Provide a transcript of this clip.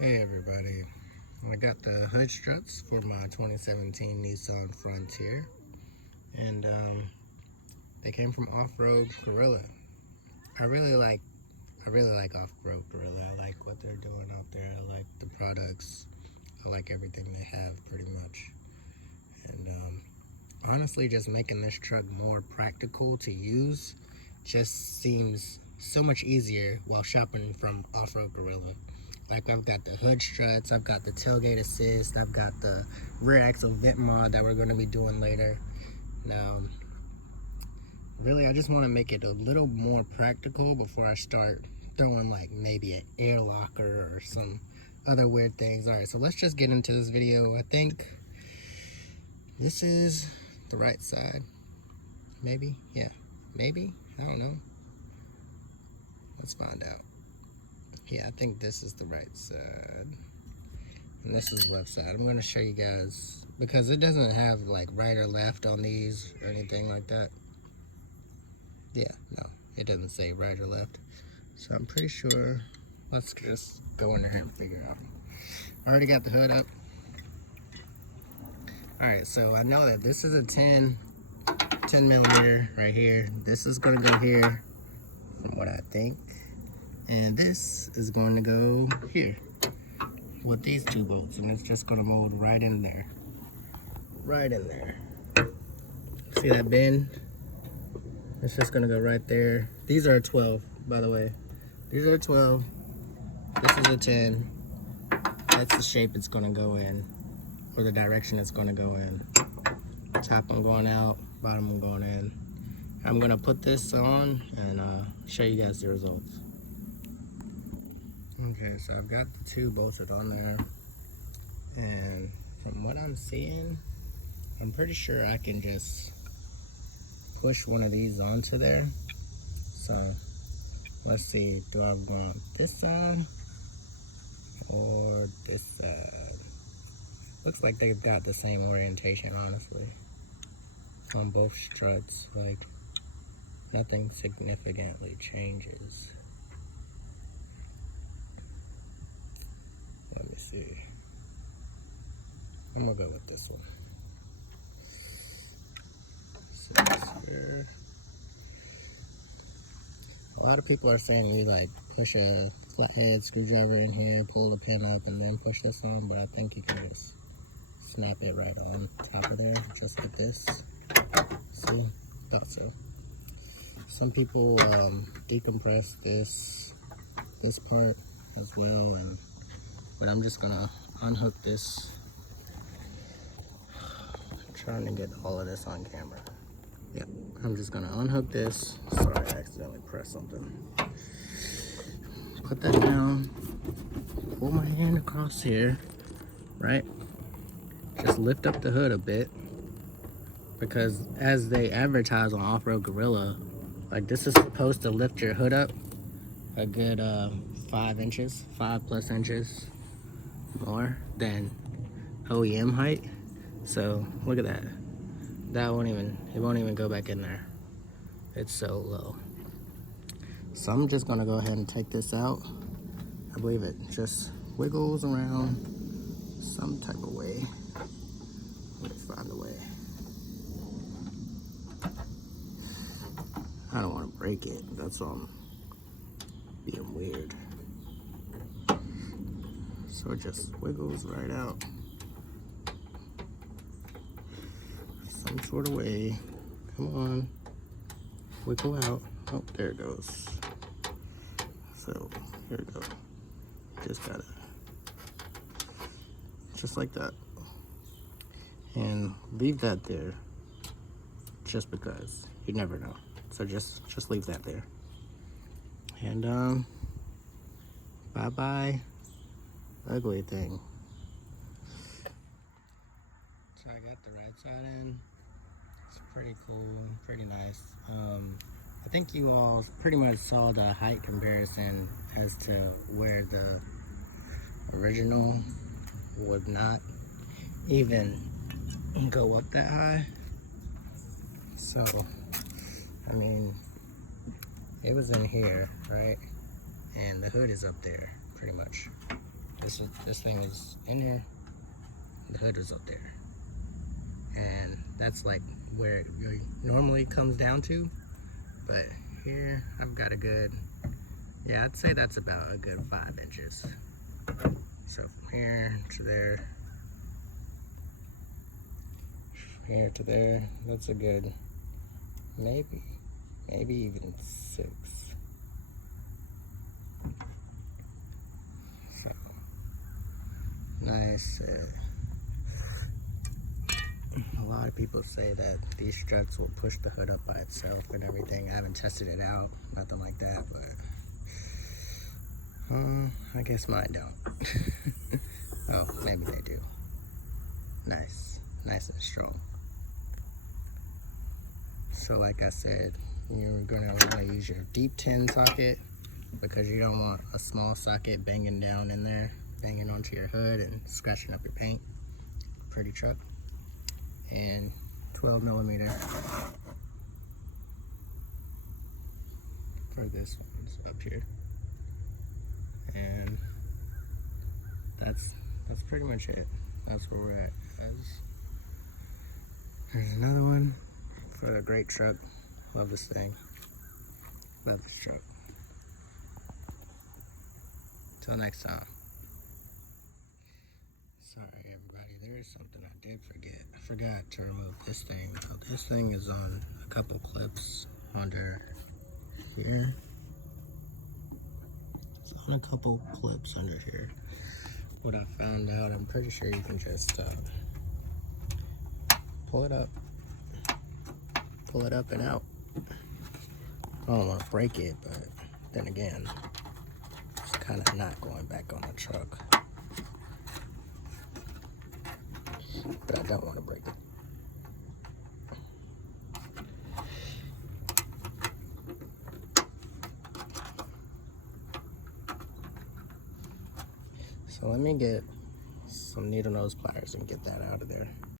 Hey everybody, I got the hood struts for my 2017 Nissan Frontier, and they came from Off-Road Gorilla. I really like Off-Road Gorilla. I like what they're doing out there. I like the products. I like everything they have pretty much. And honestly, just making this truck more practical to use just seems so much easier while shopping from Off-Road Gorilla. Like, I've got the hood struts, I've got the tailgate assist, I've got the rear axle vent mod that we're going to be doing later. Now, really, I just want to make it a little more practical before I start throwing like maybe an air locker or some other weird things. Alright, so let's just get into this video. I think this is the right side. Maybe? Yeah. Maybe? I don't know. Let's find out. Yeah, I think this is the right side. And this is the left side. I'm going to show you guys, because it doesn't have like right or left on these or anything like that. Yeah, no, it doesn't say right or left. So I'm pretty sure, let's just go in there and figure out. I already got the hood up. Alright, so I know that this is a 10 millimeter right here. This is going to go here, from what I think. And this is going to go here with these two bolts, and it's just going to mold right in there. Right in there. See that bend? It's just going to go right there. These are a 12, by the way. These are a 12. This is a 10. That's the shape it's going to go in, or the direction it's going to go in. Top I'm going out, bottom I'm going in. I'm going to put this on and show you guys the results. Okay, so I've got the two bolted on there, and from what I'm seeing, I'm pretty sure I can just push one of these onto there. So let's see, do I want this side or this side? Looks like they've got the same orientation, honestly, on both struts. Like, nothing significantly changes. Let me see. I'm gonna go with this one. So here. A lot of people are saying we like push a flathead screwdriver in here, pull the pin up, and then push this on, but I think you can just snap it right on top of there, just like this. See? Thought so. Some people decompress this part as well, but I'm just gonna unhook this. I'm trying to get all of this on camera. Yeah, I'm just gonna unhook this. Sorry, I accidentally pressed something. Put that down. Pull my hand across here, right? Just lift up the hood a bit, because as they advertise on Off-Road Gorilla, like, this is supposed to lift your hood up a good 5 inches, 5+ inches more than OEM height. So look at that. It won't even go back in there. It's so low. So I'm just gonna go ahead and take this out. I believe it just wiggles around some type of way. Let me find a way. I don't want to break it. That's being weird. So it just wiggles right out some sort of way. Come on, wiggle out. Oh, there it goes. So here we go. Just gotta, just like that, and leave that there, just because you never know. So just leave that there, and bye bye ugly thing. So I got the right side in. It's pretty cool, pretty nice. I think you all pretty much saw the height comparison as to where the original would not even go up that high. So, I mean, it was in here, right? And the hood is up there, pretty much. This thing is in here. The hood is up there, and that's like where it normally comes down to. But here I've got a good, yeah, I'd say that's about a good 5 inches. So from here to there, from here to there, that's a good maybe even 6. So nice. A lot of people say that these struts will push the hood up by itself and everything. I haven't tested it out, nothing like that, but I guess mine don't. Oh, maybe they do. Nice and strong. So like I said, you're gonna want to use your deep 10 socket because you don't want a small socket banging down in there, banging onto your hood and scratching up your paint. Pretty truck. And 12 millimeter for this one's up here. And that's pretty much it. That's where we're at, guys. There's another one for a great truck. Love this thing. Love this truck. Till next time. Sorry everybody, there is something I did forget. I forgot to remove this thing. So this thing is on a couple clips under here. It's on a couple clips under here. What I found out, I'm pretty sure you can just pull it up and out. I don't want to break it, but then again, it's kind of not going back on the truck. But I don't want to break it. So let me get some needle nose pliers and get that out of there.